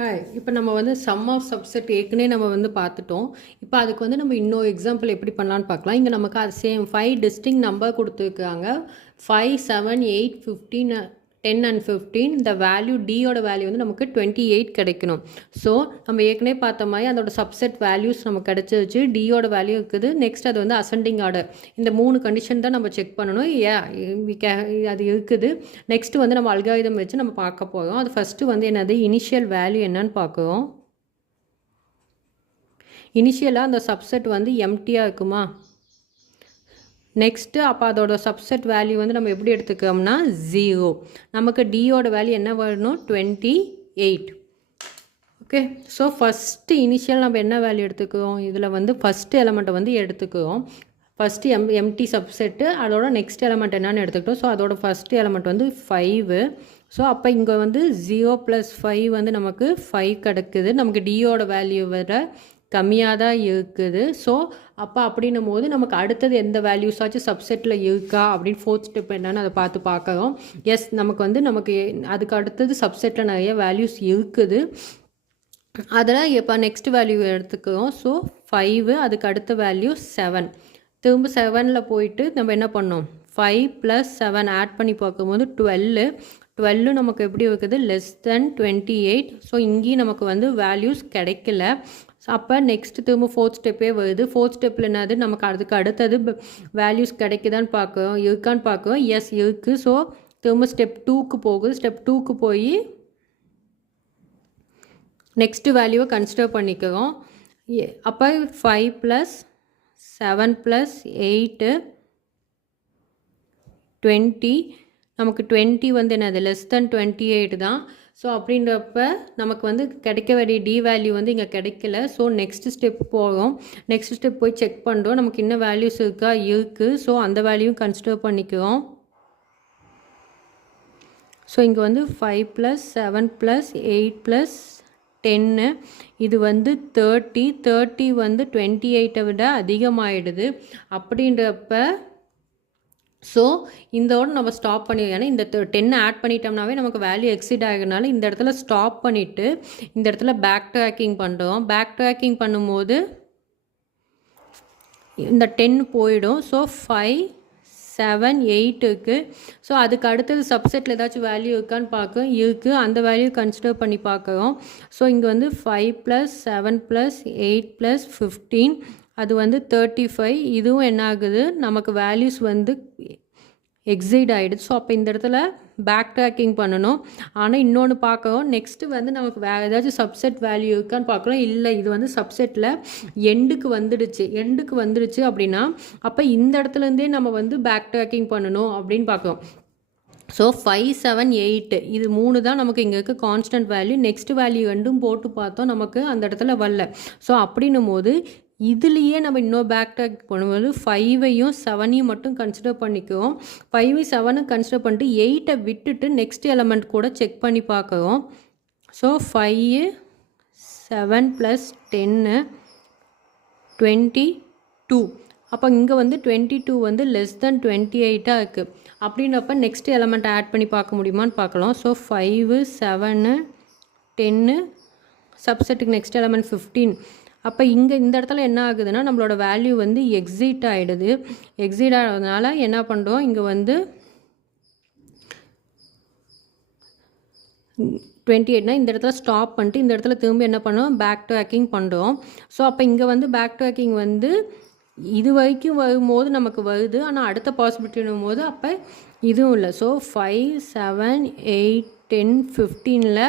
Hi. இப்போ நம்ம வந்து சம் ஆஃப் சப்செட் ஏற்கனவே நம்ம வந்து பார்த்துட்டோம். இப்போ அதுக்கு வந்து நம்ம இன்னொரு எக்ஸாம்பிள் எப்படி பண்ணலான்னு பார்க்கலாம். இங்கே நமக்கு அது சேம் 5 டிஸ்டிங்க்ட் நம்பர் கொடுத்துருக்காங்க. 5, 7, 8, 15, 10 அண்ட் 15. இந்த வேல்யூ டியோட வேல்யூ வந்து நமக்கு 28 கிடைக்கணும். ஸோ நம்ம ஏற்கனவே பார்த்த மாதிரி அதோட சப்செட் வேல்யூஸ் நமக்கு கிடச்சிருச்சு. டியோட வேல்யூ இருக்குது. நெக்ஸ்ட் அது வந்து அசெண்டிங் ஆர்டர். இந்த 3 கண்டிஷன் தான் நம்ம செக் பண்ணணும். அது இருக்குது. நெக்ஸ்ட்டு வந்து நம்ம அல்காரிதம் வச்சு நம்ம பார்க்க போகிறோம். அது ஃபஸ்ட்டு வந்து என்னது இனிஷியல் வேல்யூ என்னன்னு பார்க்குறோம். இனிஷியலாக அந்த சப்செட் வந்து எம்டியாக இருக்குமா? நெக்ஸ்ட்டு அப்போ அதோட சப்செட் வேல்யூ வந்து நம்ம எப்படி எடுத்துக்கோம்னா 0. நமக்கு டியோட வேல்யூ என்ன வரணும்? 28. ஓகே. ஸோ ஃபஸ்ட்டு இனிஷியல் நம்ம என்ன வேல்யூ எடுத்துக்கிறோம்? இதில் வந்து ஃபஸ்ட்டு எலமெண்ட்டை வந்து எடுத்துக்கிறோம். ஃபஸ்ட்டு எம்டி சப்செட்டு அதோட நெக்ஸ்ட் எலமெண்ட் என்னன்னு எடுத்துக்கிட்டோம். ஸோ அதோட ஃபஸ்ட்டு எலமெண்ட் வந்து 5. ஸோ அப்போ இங்கே வந்து 0 + 5 வந்து நமக்கு 5 கிடக்குது. நமக்கு டியோட வேல்யூ விட கம்மியாக தான் இருக்குது. ஸோ அப்போ அப்படின்னும் போது நமக்கு அடுத்தது எந்த வேல்யூஸாச்சும் சப்செட்டில் இருக்கா அப்படின்னு ஃபோர்த் ஸ்டெப் என்னன்னு அதை பார்க்குறோம். எஸ், நமக்கு அதுக்கு அடுத்தது சப்செட்டில் நிறைய வேல்யூஸ் இருக்குது. அதில் இப்போ நெக்ஸ்ட் வேல்யூ எடுத்துக்கிறோம். ஸோ 5, அதுக்கு அடுத்த வேல்யூ 7. திரும்ப 7ல் போயிட்டு நம்ம என்ன பண்ணோம்? 5 + 7 ஆட் பண்ணி பார்க்கும்போது 12 நமக்கு எப்படி இருக்குது? <28. ஸோ இங்கேயும் நமக்கு வந்து வேல்யூஸ் கிடைக்கல. அப்போ நெக்ஸ்ட்டு திரும்ப ஃபோர்த் ஸ்டெப்பே வருது. ஃபோர்த் ஸ்டெப்பில் என்னது? நமக்கு அதுக்கு அடுத்தது வேல்யூஸ் கிடைக்குதான்னு பார்க்குறோம், இருக்கான்னு பார்க்குறோம். எஸ், இருக்குது. ஸோ திரும்ப ஸ்டெப் 2க்கு போகுது. ஸ்டெப் 2க்கு போய் நெக்ஸ்ட்டு வேல்யூவை கன்சிடர் பண்ணிக்கிறோம். அப்போ 5 + 7 + 8 20. நமக்கு 20 வந்து என்னது? <28 தான். ஸோ அப்படின்றப்ப நமக்கு வந்து கிடைக்க வேண்டிய டி வேல்யூ வந்து இங்கே கிடைக்கல. ஸோ நெக்ஸ்ட் ஸ்டெப் போகிறோம். நெக்ஸ்ட் ஸ்டெப் போய் செக் பண்ணுறோம். நமக்கு இன்னும் வேல்யூஸ் இருக்கா? இருக்குது. ஸோ அந்த வேல்யூவும் கன்சிடர் பண்ணிக்கிறோம். ஸோ இங்கே வந்து 5 + 7 + 8 + 10 இது வந்து 30 வந்து 28 விட அதிகமாகிடுது. அப்படின்றப்ப ஸோ இதோட நம்ம ஸ்டாப் பண்ணிடுவோம். ஏன்னா இந்த 10 ஆட் பண்ணிட்டோம்னாவே நமக்கு வேல்யூ எக்ஸிட் ஆகிறதுனால இந்த இடத்துல ஸ்டாப் பண்ணிவிட்டு இந்த இடத்துல பேக் ட்ராக்கிங் பண்ணுறோம். பேக் ட்ராக்கிங் பண்ணும்போது இந்த 10 போயிடும். ஸோ 5, 7, 8 இருக்குது. ஸோ அதுக்கு அடுத்தது சப்செட்டில் ஏதாச்சும் வேல்யூ இருக்கான்னு பார்க்க இருக்குது. அந்த வேல்யூ கன்சிடர் பண்ணி பார்க்குறோம். ஸோ இங்கே வந்து 5 + 7 + 8 + 15 அது வந்து 35. இதுவும் என்ன ஆகுது? நமக்கு வேல்யூஸ் வந்து எக்ஸைட் ஆகிடுது. ஸோ அப்போ இந்த இடத்துல பேக் ட்ராக்கிங் பண்ணணும். ஆனால் இன்னொன்று பார்க்குறோம். நெக்ஸ்ட்டு வந்து நமக்கு வேறு ஏதாச்சும் சப்செட் வேல்யூ இருக்கான்னு பார்க்குறோம். இல்லை, இது வந்து சப்செட்டில் எண்டுக்கு வந்துடுச்சு அப்படின்னா அப்போ இந்த இடத்துலேருந்தே நம்ம வந்து பேக் ட்ராக்கிங் பண்ணணும் அப்படின்னு பார்க்குறோம். ஸோ 5, 7, 8 இது 3 தான் நமக்கு இங்கே இருக்க கான்ஸ்டன்ட் வேல்யூ. நெக்ஸ்ட் வேல்யூ ரெண்டும் போட்டு பார்த்தோம், நமக்கு அந்த இடத்துல வரல. ஸோ அப்படின்னும் போது இதுலேயே நம்ம இன்னும் பேக் ட்ராக் பண்ணும்போது 5ஐயும் 7ஐயும் மட்டும் கன்சிடர் பண்ணிக்குவோம். 5, 7 கன்சிடர் பண்ணிட்டு 8ஐ விட்டுட்டு நெக்ஸ்ட் எலமெண்ட் கூட செக் பண்ணி பார்க்குறோம். ஸோ 5, 7 + 10 22. அப்போ இங்கே வந்து 22 வந்து <28 இருக்குது. அப்படின்றப்ப நெக்ஸ்ட் எலமெண்ட் ஆட் பண்ணி பார்க்க முடியுமான்னு பார்க்கலாம். ஸோ 5, 7, 10 சப்செட்டுக்கு நெக்ஸ்ட் எலமெண்ட் 15. அப்போ இங்கே இந்த இடத்துல என்ன ஆகுதுன்னா நம்மளோட வேல்யூ வந்து எக்ஸிட் ஆகிடுது. எக்ஸிட் ஆகிறதுனால என்ன பண்ணுறோம்? இங்கே வந்து 28னா இந்த இடத்துல ஸ்டாப் பண்ணிட்டு இந்த இடத்துல திரும்ப என்ன பண்ணோம்? பேக் ட்ராக்கிங் பண்ணுறோம். ஸோ அப்போ இங்கே வந்து பேக் ட்ராக்கிங் வந்து இது வரைக்கும் வரும்போது நமக்கு வருது. ஆனால் அடுத்த பாசிபிலிட்டினும் போது அப்போ இதுவும் இல்லை. ஸோ 5, 7, 8, 10, 15ல்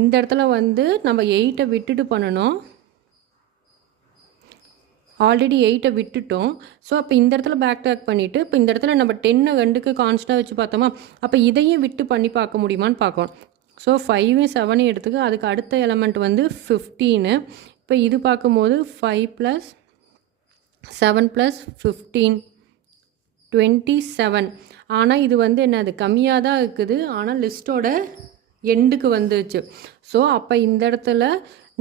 இந்த இடத்துல வந்து நம்ம 8ஐ விட்டுட்டு பண்ணணும். ஆல்ரெடி 8ஐ விட்டுட்டோம். ஸோ அப்போ இந்த இடத்துல பேக் ட்ராக் பண்ணிவிட்டு இப்போ இந்த இடத்துல நம்ம 10 2க்கு கான்ஸ்டாக வச்சு பார்த்தோமா? அப்போ இதையும் விட்டு பண்ணி பார்க்க முடியுமான்னு பார்க்கணும். ஸோ 5, 7 எடுத்துக்க. அதுக்கு அடுத்த எலமெண்ட் வந்து 15. இப்போ இது பார்க்கும்போது 5 + 7 + 15 27. ஆனால் இது வந்து என்னது? கம்மியாக தான் இருக்குது. ஆனால் லிஸ்ட்டோட எண்டுக்கு வந்துச்சு. ஸோ அப்போ இந்த இடத்துல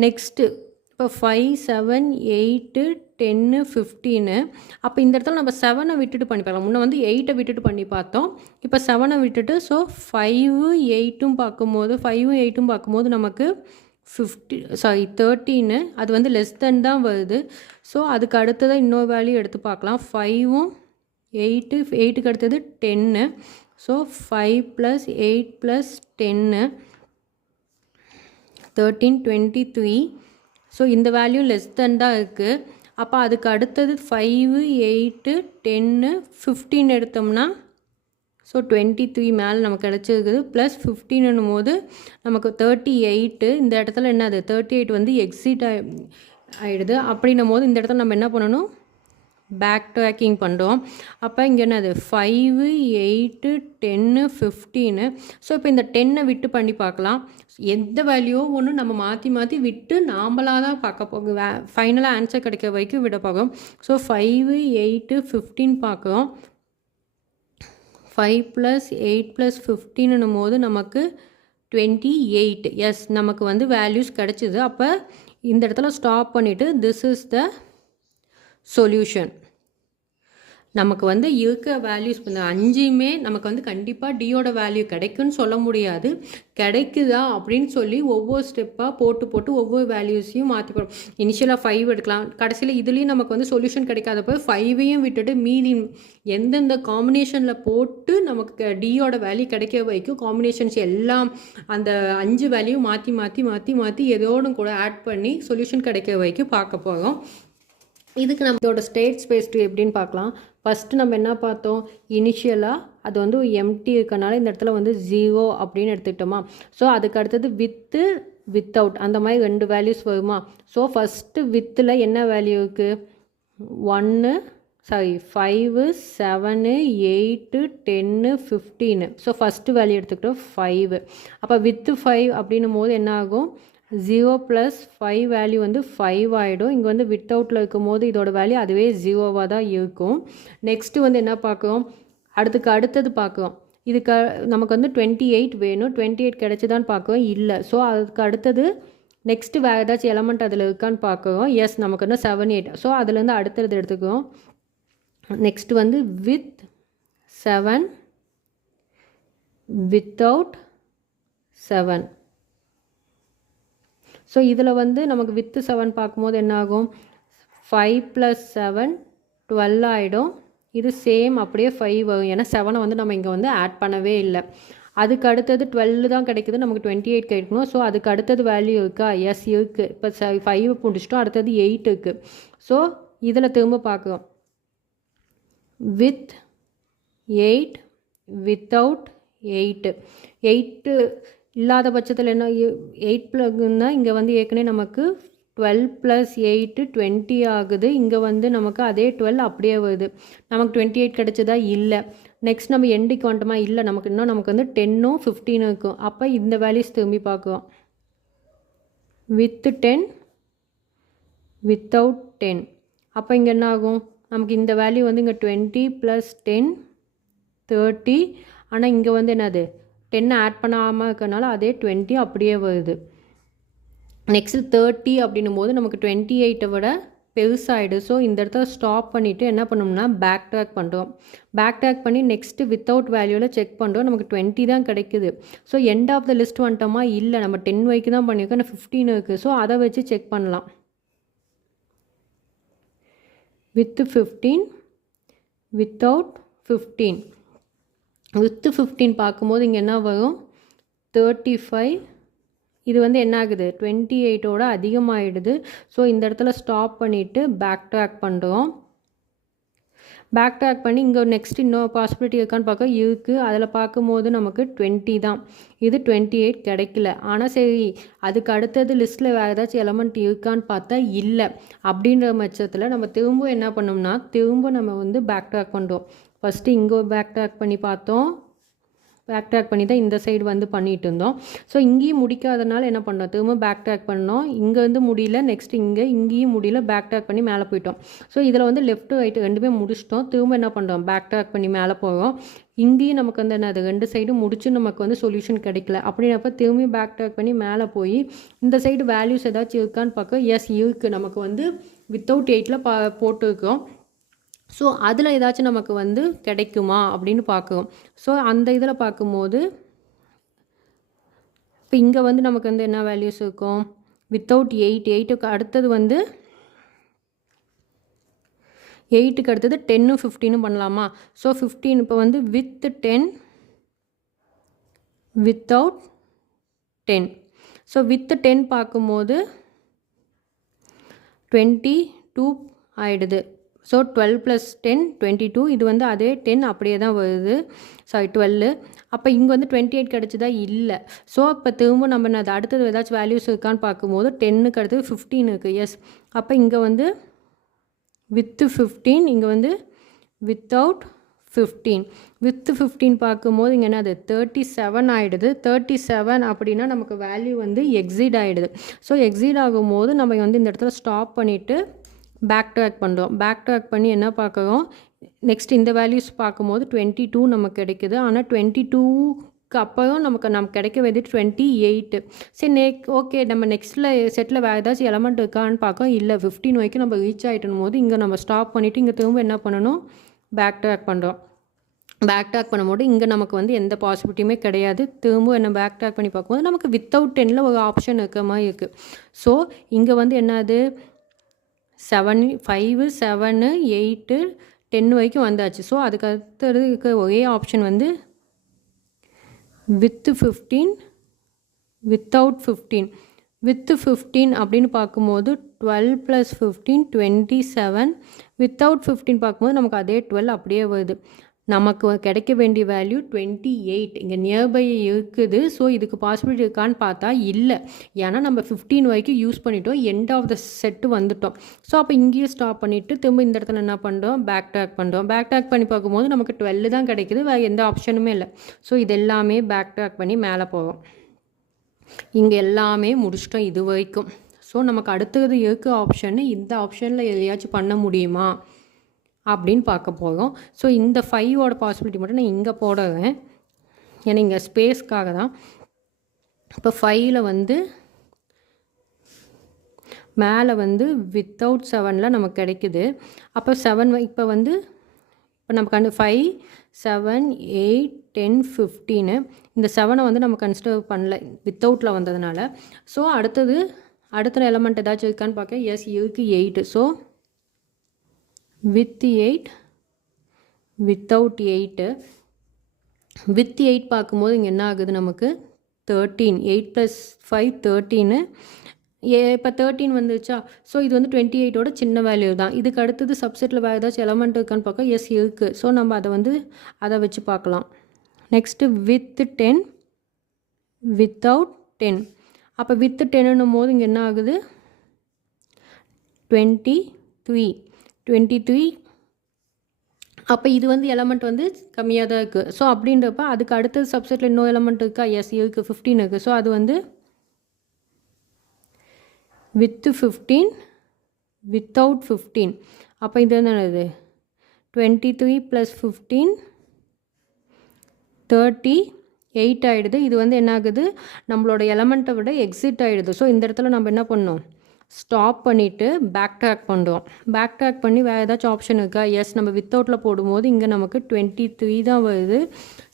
நெக்ஸ்ட்டு இப்போ 5, 7, 8, 10, 15. அப்போ இந்த இடத்துல நம்ம 7ஐ விட்டுட்டு பண்ணி பார்க்கலாம். முன்னே வந்து 8ஐ விட்டுட்டு பண்ணி பார்த்தோம். இப்போ 7ஐ விட்டுட்டு ஸோ 5, 8ம் பார்க்கும்போது நமக்கு 13 அது வந்து லெஸ் தென் தான் வருது. ஸோ அதுக்கு அடுத்ததாக இன்னொரு வேல்யூ எடுத்து பார்க்கலாம். 5ம் 8க்கு அடுத்தது 10. ஸோ 5 + 8 + 10 13 23. ஸோ இந்த வேல்யூ லெஸ் தென் தான் இருக்குது. அப்போ அதுக்கு அடுத்தது 5 8 10 15 எடுத்தோம்னா ஸோ 23 மேலே நமக்கு கிடச்சிருக்குது. ப்ளஸ் 15 போது நமக்கு 38. இந்த இடத்துல என்னது 38 வந்து எக்ஸிட் ஆகிடுது. அப்படின்னும் போது இந்த இடத்துல நம்ம என்ன பண்ணணும், பேக் ட்ராக்கிங் பண்ணுறோம். அப்போ இங்கே என்னது 5 8 10 15. ஸோ இப்போ இந்த 10 விட்டு பண்ணி பார்க்கலாம். எந்த வேல்யூவோ ஒன்று நம்ம மாற்றி மாற்றி விட்டு நாமளாக தான் பார்க்க போகும். ஃபைனலாக ஆன்சர் கிடைக்க வரைக்கும் விட பார்க்கும். ஸோ 5 8 15 பார்க்குறோம். 5 + 8 + 15 போது நமக்கு 28. எஸ், நமக்கு வந்து வேல்யூஸ் கிடச்சிது. அப்போ இந்த இடத்துல ஸ்டாப் பண்ணிவிட்டு திஸ் இஸ் த சொல்யூஷன். நமக்கு வந்து இருக்க வேல்யூஸ் இந்த 5மே நமக்கு வந்து கண்டிப்பாக டியோட வேல்யூ கிடைக்குன்னு சொல்ல முடியாது. கிடைக்குதா அப்படின்னு சொல்லி ஒவ்வொரு ஸ்டெப்பாக போட்டு ஒவ்வொரு வேல்யூஸையும் மாற்றி போடும். இனிஷியலாக 5 எடுக்கலாம், கடைசியில் இதுலேயும் நமக்கு வந்து சொல்யூஷன் கிடைக்காதப்போ 5ஐயும் விட்டுட்டு மீதி எந்தெந்த காம்பினேஷனில் போட்டு நமக்கு டியோட வேல்யூ கிடைக்க வைக்கும் காம்பினேஷன்ஸ் எல்லாம் அந்த 5 வேல்யூ மாற்றி எதோடும் கூட ஆட் பண்ணி சொல்யூஷன் கிடைக்க வைக்கும் பார்க்க போகிறோம். இதுக்கு நம்மளோட ஸ்டேட் ஸ்பேஸ் டூ எப்படின்னு பார்க்கலாம். ஃபஸ்ட்டு நம்ம என்ன பார்த்தோம், இனிஷியலாக அது வந்து எம்டி இருக்கனால இந்த இடத்துல வந்து 0 அப்படின்னு எடுத்துக்கிட்டோமா. ஸோ அதுக்கு அடுத்தது வித்து வித்தவுட் அந்த மாதிரி 2 வேல்யூஸ் வருமா. ஸோ ஃபஸ்ட்டு வித்தில் என்ன வேல்யூ இருக்குது, 5 7 8 10 15. ஸோ ஃபஸ்ட்டு வேல்யூ எடுத்துக்கிட்டோம் 5. அப்போ வித்து 5 அப்படின்னும் போது என்ன ஆகும், 0 + 5 வேல்யூ வந்து 5 ஆகிடும். இங்கே வந்து வித்தவுட்டில் இருக்கும் போது இதோட வேல்யூ அதுவே 0வாக தான் இருக்கும். நெக்ஸ்ட்டு வந்து என்ன பார்க்குறோம், அடுத்தது பார்க்குறோம். இதுக்கு நமக்கு வந்து 28 வேணும். 28 கிடச்சிதான்னு பார்க்குறோம், இல்லை. ஸோ அதுக்கு அடுத்தது நெக்ஸ்ட்டு வேறு ஏதாச்சும் எலமெண்ட் அதில் இருக்கான்னு பார்க்குறோம். எஸ், நமக்கு வந்து 7 8. ஸோ அதுலேருந்து அடுத்தது எடுத்துக்கிறோம். நெக்ஸ்ட்டு வந்து வித் 7 வித்தவுட் 7. ஸோ இதில் வந்து நமக்கு வித்து 7 பார்க்கும்போது என்ன ஆகும், 5 + 7 12 ஆகிடும். இது சேம் அப்படியே 5 வரும். ஏன்னா 7 வந்து நம்ம இங்கே வந்து ஆட் பண்ணவே இல்லை. அதுக்கு அடுத்தது 12 தான் கிடைக்குது, நமக்கு 28 கிடைக்கணும். ஸோ அதுக்கு அடுத்தது வேல்யூ இருக்கா, எஸ் இருக்குது. இப்போ 5 முடிச்சிட்டோம், அடுத்தது 8 இருக்குது. ஸோ இதில் திரும்ப பார்க்குறோம், வித் 8 வித்தவுட் 8. 8 இல்லாத பட்சத்தில் என்ன, 8 இங்கே வந்து ஏற்கனவே நமக்கு 12 + 8 20 ஆகுது. இங்கே வந்து நமக்கு அதே 12 அப்படியே வருது. நமக்கு 28 கிடச்சதா, இல்லை. நெக்ஸ்ட் நம்ம எண்டுக்கு வந்துட்டோமா, இல்லை. நமக்கு வந்து 10ம் 15 இருக்கும். அப்போ இந்த வேல்யூஸ் திரும்பி பார்க்குவோம், வித் 10 வித்தவுட் 10. அப்போ இங்கே என்ன ஆகும், நமக்கு இந்த வேல்யூ வந்து இங்கே 20 + 10 30. ஆனால் இங்கே வந்து என்னது 10 ஆட் பண்ணாமல் இருக்கனால அதே 20 அப்படியே வருது. நெக்ஸ்ட்டு 30 அப்படின்னும் போது நமக்கு 28 விட பெருசாகிடும். ஸோ இந்த இடத்துல ஸ்டாப் பண்ணிவிட்டு என்ன பண்ணோம்னா பேக் ட்ராக் பண்ணுறோம். பேக் ட்ராக் பண்ணி நெக்ஸ்ட்டு வித்தவுட் வேல்யூவில் செக் பண்ணுறோம். நமக்கு 20 தான் கிடைக்குது. So end of the list வந்துட்டோமா, இல்லை. நம்ம 10 வரைக்கும் தான் பண்ணியிருக்கோம், ஆனால் 15 இருக்குது. ஸோ அதை வச்சு செக் பண்ணலாம். With 15 without 15. வித்து 15 பார்க்கும்போது இங்கே என்ன வரும், 35. இது வந்து என்ன ஆகுது, 28ஓட அதிகமாகிடுது. ஸோ இந்த இடத்துல ஸ்டாப் பண்ணிவிட்டு பேக் ட்ராக் பண்ணுறோம். பேக் ட்ராக் பண்ணி இங்கே நெக்ஸ்ட் இன்னொரு பாசிபிலிட்டி இருக்கான்னு பார்க்க இருக்குது. அதில் பார்க்கும்போது நமக்கு 20 தான். இது 28 கிடைக்கல. ஆனால் சரி, அதுக்கு அடுத்தது லிஸ்ட்டில் வேறு ஏதாச்சும் எலமெண்ட் இருக்கான்னு பார்த்தா இல்லை. அப்படின்ற பட்சத்தில் நம்ம திரும்ப என்ன பண்ணோம்னா, திரும்ப நம்ம வந்து பேக் ட்ராக் பண்ணுறோம். ஃபஸ்ட்டு இங்கே பேக் ட்ராக் பண்ணி பார்த்தோம். பேக் ட்ராக் பண்ணி தான் இந்த சைடு வந்து பண்ணிகிட்டு இருந்தோம். ஸோ இங்கேயும் முடிக்காதனால என்ன பண்ணோம், திரும்ப பேக் ட்ராக் பண்ணோம். இங்கே வந்து முடியல, நெக்ஸ்ட் இங்கேயும் முடியல, பேக் ட்ராக் பண்ணி மேலே போயிட்டோம். ஸோ இதில் வந்து லெஃப்ட் ரைட் ரெண்டுமே முடிச்சிட்டோம். திரும்ப என்ன பண்ணுறோம், பேக் ட்ராக் பண்ணி மேலே போகிறோம். இங்கேயும் நமக்கு வந்து என்னது 2 சைடும் முடிச்சு நமக்கு வந்து சொல்யூஷன் கிடைக்கல. அப்படின்னப்போ திரும்பி பேக் ட்ராக் பண்ணி மேலே போய் இந்த சைடு வேல்யூஸ் ஏதாச்சும் இருக்கான்னு பார்க்க, எஸ் இருக்குது. நமக்கு வந்து வித்தவுட் 8ல் போட்டிருக்கோம். ஸோ அதில் ஏதாச்சும் நமக்கு வந்து கிடைக்குமா அப்படின்னு பார்க்குறோம். ஸோ அந்த இதில் பார்க்கும்போது இப்போ இங்கே வந்து நமக்கு வந்து என்ன வேல்யூஸ் இருக்கும், வித்தவுட் 8க்கு அடுத்தது வந்து 8க்கு அடுத்தது 10 15 பண்ணலாமா. ஸோ 15 இப்போ வந்து வித் 10 வித்தவுட் 10. ஸோ வித் 10 பார்க்கும்போது 22 ஆகிடுது. ஸோ 12 + 10 22. இது வந்து அதே 10 அப்படியே தான் வருது, சாரி 12. அப்போ இங்கே வந்து 28 கிடச்சிதா, இல்லை. ஸோ இப்போ திரும்ப நம்ம அது அடுத்தது ஏதாச்சும் வேல்யூஸ் இருக்கான்னு பார்க்கும்போது 10க்கு அடுத்தது 15 இருக்குது. எஸ், அப்போ இங்கே வந்து வித்து 15, இங்கே வந்து வித்தவுட் 15. வித்து 15 பார்க்கும்போது இங்கே என்னது 37 ஆகிடுது. 37 அப்படின்னா நமக்கு வேல்யூ வந்து எக்ஸீட் ஆகிடுது. ஸோ எக்ஸீட் ஆகும்போது நம்ம வந்து இந்த இடத்துல ஸ்டாப் பண்ணிவிட்டு பேக் ட்ராக் பண்ணுறோம். பேக் ட்ராக் பண்ணி என்ன பார்க்குறோம், நெக்ஸ்ட் இந்த வேல்யூஸ் பார்க்கும்போது 22 நமக்கு கிடைக்குது. ஆனால் 22க்கு அப்புறம் நமக்கு கிடைக்க வேண்டியது 28. சரி, ஓகே, நம்ம நெக்ஸ்ட்டில் செட்டில் வேறு ஏதாச்சும் எலமெண்ட் இருக்கான்னு பார்க்கோம். இல்லை, 15 வரைக்கும் நம்ம ரீச் ஆகிட்டும் போது இங்கே நம்ம ஸ்டாப் பண்ணிவிட்டு இங்கே திரும்ப என்ன பண்ணணும், பேக் ட்ராக் பண்ணுறோம். பேக் ட்ராக் பண்ணும்போது இங்கே நமக்கு வந்து எந்த பாசிபிலிட்டியுமே கிடையாது. திரும்ப என்ன பேக் ட்ராக் பண்ணி பார்க்கும்போது நமக்கு வித்தவுட் 10ல் ஒரு ஆப்ஷன் இருக்கிற மாதிரி இருக்குது. ஸோ இங்கே வந்து என்னது 7 5 7 8 10 வரைக்கும் வந்தாச்சு. ஸோ அதுக்கு அடுத்தது இருக்க ஒரே ஆப்ஷன் வந்து வித்து 15 வித்தவுட் 15. வித்து 15 அப்படின்னு பார்க்கும்போது 12 + 15 27. வித்தவுட் 15 பார்க்கும்போது நமக்கு அதே 12 அப்படியே வருது. நமக்கு கிடைக்க வேண்டிய வேல்யூ 28 இங்கே நியர்பை இருக்குது. ஸோ இதுக்கு பாசிபிலிட்டி இருக்கான்னு பார்த்தா இல்லை. ஏன்னா நம்ம 15 வரைக்கும் யூஸ் பண்ணிட்டோம், எண்ட் ஆஃப் த செட்டு வந்துட்டோம். ஸோ அப்போ இங்கேயும் ஸ்டாப் பண்ணிவிட்டு திரும்ப இந்த இடத்துல என்ன பண்ணுறோம், பேக் ட்ராக் பண்ணுறோம். பேக் ட்ராக் பண்ணி பார்க்கும்போது நமக்கு 12 தான் கிடைக்குது, வேறு எந்த ஆப்ஷனுமே இல்லை. ஸோ இது எல்லாமே பேக் ட்ராக் பண்ணி மேலே போவோம். இங்கே எல்லாமே முடிச்சிட்டோம் இது வரைக்கும். ஸோ நமக்கு அடுத்தது இருக்க ஆப்ஷன்னு இந்த ஆப்ஷனில் எதையாச்சும் பண்ண முடியுமா அப்படின்னு பார்க்க போகிறோம். ஸோ இந்த 5ஓட பாசிபிலிட்டி மட்டும் நான் இங்கே போடுறேன், ஏன்னா இங்கே ஸ்பேஸ்க்காக தான். இப்போ 5ல் வந்து மேலே வந்து வித்தவுட் 7ல் நமக்கு கிடைக்குது. அப்போ 7 இப்போ வந்து இப்போ நமக்கு 5 7 8 10 15 இந்த 7 வந்து நம்ம கன்சிடர் பண்ணல வித்தவுட்டில் வந்ததுனால. ஸோ அடுத்த எலமெண்ட் ஏதாச்சும் இருக்கான்னு பார்க்க. எஸ், இருக்கு 8. So with 8 without 8. வித் 8 பார்க்கும்போது இங்கே என்ன ஆகுது, நமக்கு 13. 8 + 5 13. இப்போ 13 வந்துச்சா. ஸோ இது வந்து 28ஓட சின்ன வேல்யூ தான். இதுக்கு அடுத்தது சப்செட்டில் வேறு ஏதாச்சும் எலமெண்ட் இருக்கான்னு பார்க்க. எஸ், இருக்குது. ஸோ நம்ம அதை வச்சு பார்க்கலாம். Next with 10 without 10. அப்போ வித் 10ன்னும் போது இங்கே என்ன ஆகுது 23. அப்போ இது வந்து எலமெண்ட் வந்து கம்மியாக தான் இருக்குது. ஸோ அப்படின்றப்ப அதுக்கு அடுத்தது சப்செட்டில் இன்னொரு எலமெண்ட் இருக்கா. எஸ், இருக்குது, 15 இருக்குது. ஸோ அது வந்து வித்து 15 வித்தவுட் 15. அப்போ இது என்னது 23 + 15 38 ஆகிடுது. இது வந்து என்ன ஆகுது, நம்மளோட எலமெண்ட்டை விட எக்ஸிட் ஆகிடுது. ஸோ இந்த இடத்துல நம்ம என்ன பண்ணோம், ஸ்டாப் பண்ணிவிட்டு பேக் ட்ராக் பண்ணுறோம். பேக் ட்ராக் பண்ணி வேறு ஏதாச்சும் ஆப்ஷன் இருக்கா. எஸ், நம்ம வித்தவுட்டில் போடும்போது இங்கே நமக்கு 23 தான் வருது.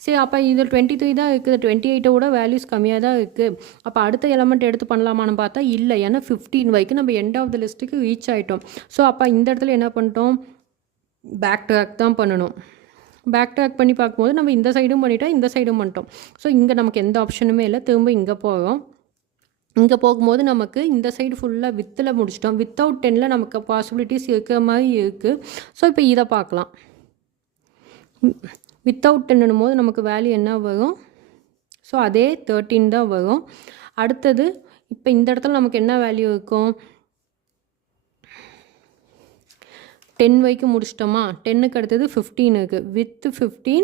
சரி, அப்போ இதில் 23 தான் இருக்குது, 28ஓட வேல்யூஸ் கம்மியாக தான் இருக்குது. அப்போ அடுத்த எலமெண்ட் எடுத்து பண்ணலாமான்னு பார்த்தா இல்லை, ஏன்னா 15 வரைக்கும் நம்ம எண்ட் ஆஃப் த லிஸ்ட்டுக்கு ரீச் ஆகிட்டோம். ஸோ அப்போ இந்த இடத்துல என்ன பண்ணிட்டோம், பேக் ட்ராக் தான் பண்ணணும். பேக் ட்ராக் பண்ணி பார்க்கும்போது நம்ம இந்த சைடும் பண்ணிட்டோம், இந்த சைடும் பண்ணிட்டோம். ஸோ இங்கே நமக்கு எந்த ஆப்ஷனுமே இல்லை. திரும்ப இங்கே போகிறோம். இங்கே போகும்போது நமக்கு இந்த சைடு ஃபுல்லாக வித்தில் முடிச்சிட்டோம். வித்தவுட் 10ல் நமக்கு பாசிபிலிட்டிஸ் இருக்கிற மாதிரி இருக்குது. ஸோ இப்போ இதை பார்க்கலாம். வித்தவுட் 10ன்னும் போது நமக்கு வேல்யூ என்ன வரும், ஸோ அதே 13 தான் வரும். அடுத்தது இப்போ இந்த இடத்துல நமக்கு என்ன வேல்யூ இருக்கும், 10 வரைக்கும் முடிச்சிட்டோமா. 10க்கு அடுத்தது 15 இருக்குது. With 15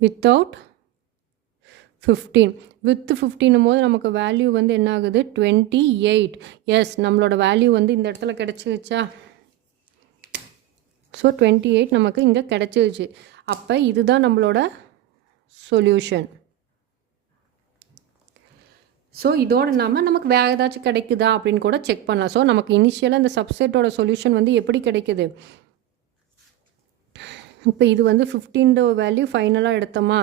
without 15. வித் 15 போது நமக்கு வேல்யூ வந்து என்ன ஆகுது 28. எஸ், நம்மளோட வேல்யூ வந்து இந்த இடத்துல கிடச்சிருச்சா. ஸோ 28 நமக்கு இங்கே கிடச்சிருச்சு. அப்போ இதுதான் நம்மளோட சொல்யூஷன். ஸோ இதோட நமக்கு வேறு ஏதாச்சும் கிடைக்குதா அப்படின்னு கூட செக் பண்ணலாம். ஸோ நமக்கு இனிஷியலாக இந்த சப்செட்டோட சொல்யூஷன் வந்து எப்படி கிடைக்குது, இப்போ இது வந்து 15 வேல்யூ ஃபைனலாக எடுத்தோமா,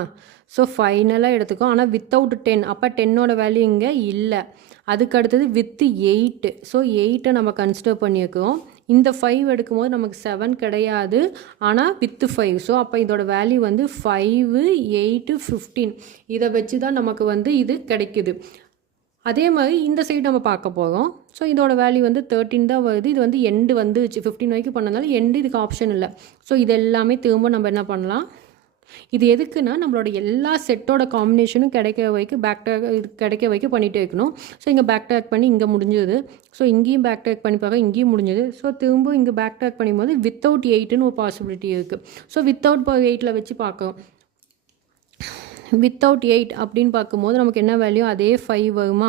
ஸோ ஃபைனலாக எடுத்துக்கோ. ஆனால் வித்தவுட் 10, அப்போ 10ஓட வேல்யூ இங்கே இல்லை. அதுக்கு அடுத்தது வித்து 8, ஸோ 8 நம்ம கன்சிடர் பண்ணியிருக்கோம். இந்த 5 எடுக்கும்போது நமக்கு 7 கிடையாது, ஆனால் வித்து 5. ஸோ அப்போ இதோட வேல்யூ வந்து 5, 8, 15. இதை வச்சு தான் நமக்கு வந்து இது கிடைக்குது. அதே மாதிரி இந்த சைடு நம்ம பார்க்க போகிறோம். ஸோ இதோட வேல்யூ வந்து 13 தான் வருது. இது வந்து எண்டு வந்துச்சு 15 வரைக்கும் பண்ணனால எண்டு இதுக்கு ஆப்ஷன் இல்லை. ஸோ இது எல்லாமே திரும்ப நம்ம என்ன பண்ணலாம், இது எதுக்குன்னா நம்மளோட எல்லா செட்டோட காம்பினேஷனும் கிடைக்க வரைக்கும் கிடைக்க வரைக்கும் பண்ணிகிட்டே இருக்கணும். ஸோ இங்கே பேக் ட்ராக் பண்ணி இங்கே முடிஞ்சது. ஸோ இங்கேயும் பேக் ட்ராக் பண்ணி பார்க்க இங்கேயும் முடிஞ்சது. ஸோ திரும்ப இங்கே பேக் ட்ராக் பண்ணும்போது வித்தவுட் 8ன்னு ஒரு பாசிபிலிட்டி இருக்குது. ஸோ வித்தவுட் 8ல் வச்சு பார்க்கணும். வித்தவுட் 8 அப்படின்னு பார்க்கும்போது நமக்கு என்ன வேல்யூ, அதே 5 வருமா.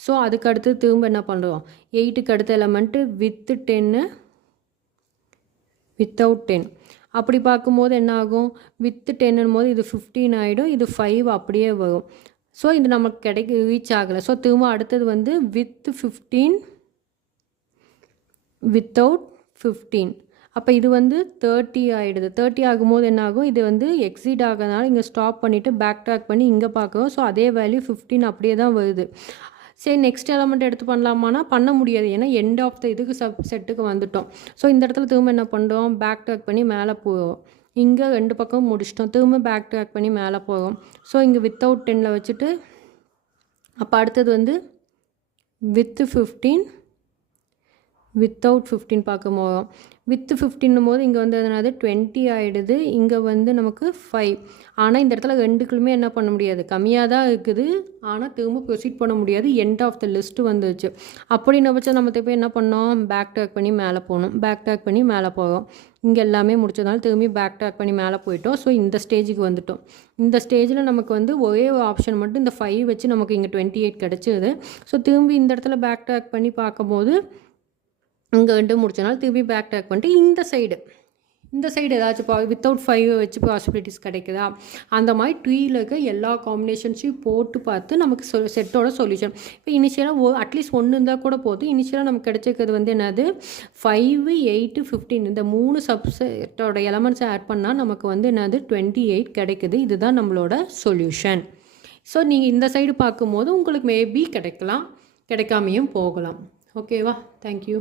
ஸோ அதுக்கு அடுத்து திரும்ப என்ன பண்ணுறோம், 8க்கு அடுத்த எலமெண்ட்டு வித்து 10, வித்தவுட் 10. அப்படி பார்க்கும்போது என்ன ஆகும், வித்து 10ன்னும் போது இது 15 ஆகிடும், இது 5 அப்படியே வரும். ஸோ இது நமக்கு ரீச் ஆகலை. ஸோ திரும்ப அடுத்தது வந்து வித்து 15, வித்தவுட் 15. அப்போ இது வந்து 30 ஆகிடுது. 30 ஆகும்போது என்ன ஆகும், இது வந்து எக்ஸிட் ஆகிறதுனால இங்கே ஸ்டாப் பண்ணிவிட்டு பேக் ட்ராக் பண்ணி இங்கே பார்க்குறோம். ஸோ அதே வேல்யூ 15 அப்படியே தான் வருது. சரி, நெக்ஸ்ட் எலமெண்ட் எடுத்து பண்ணலாமான்னா பண்ண முடியாது, ஏன்னா எண்ட் ஆஃப் த இதுக்கு செட்டுக்கு வந்துட்டோம். ஸோ இந்த இடத்துல திரும்ப என்ன பண்ணுறோம், பேக் ட்ராக் பண்ணி மேலே போவோம். இங்கே 2 பக்கம் முடிச்சிட்டோம், திரும்ப பேக் ட்ராக் பண்ணி மேலே போவோம். ஸோ இங்கே வித்தவுட் 10ல் வச்சுட்டு அப்போ அடுத்தது வந்து வித்து 15, வித்தவுட் 15 பார்க்க போகிறோம். வித்து 15ன்னும் போது இங்கே வந்து அதனால 20 ஆகிடுது, இங்கே வந்து நமக்கு 5. ஆனால் இந்த இடத்துல ரெண்டுக்குள்ளுமே என்ன பண்ண முடியாது, கம்மியாக தான் இருக்குது, ஆனால் திரும்ப ப்ரொசீட் பண்ண முடியாது, எண்ட் ஆஃப் த லிஸ்ட்டு வந்துச்சு. அப்படின்ன பட்சம் நம்ம திருப்பி என்ன பண்ணோம், பேக் ட்ராக் பண்ணி மேலே போகணும். பேக் ட்ராக் பண்ணி மேலே போகிறோம். இங்கே எல்லாமே முடிச்சதுனால திரும்பி பேக் ட்ராக் பண்ணி மேலே போயிட்டோம். ஸோ இந்த ஸ்டேஜுக்கு வந்துட்டோம். இந்த ஸ்டேஜில் நமக்கு வந்து ஒரே ஒரு ஆப்ஷன் மட்டும் இந்த 5 வச்சு நமக்கு இங்கே 28 கிடச்சிது. ஸோ திரும்பி இந்த இடத்துல பேக் ட்ராக் பண்ணி பார்க்கும்போது இங்கே 2 முடிச்சனால திரும்பி பேக் ட்ராக் பண்ணிட்டு இந்த சைடு ஏதாச்சும் வித்தவுட் 5 வச்சு பாசிபிலிட்டிஸ் கிடைக்குதா, அந்த மாதிரி ட்ரீயில் இருக்க எல்லா காம்பினேஷன்ஸையும் போட்டு பார்த்து நமக்கு செட்டோட சொல்யூஷன். இப்போ இனிஷியலாக அட்லீஸ்ட் 1 இருந்தால் கூட போதும். இனிஷியலாக நமக்கு கிடைச்சிருக்கிறது வந்து என்னது, 5, 8, 15 இந்த 3 சப்செட்டோட எலமெண்ட்ஸை ஆட் பண்ணால் நமக்கு வந்து என்னது 28 கிடைக்குது. இதுதான் நம்மளோட சொல்யூஷன். ஸோ நீங்கள் இந்த சைடு பார்க்கும்போது உங்களுக்கு மேபி கிடைக்கலாம், கிடைக்காமையும் போகலாம். ஓகேவா? தேங்க்யூ.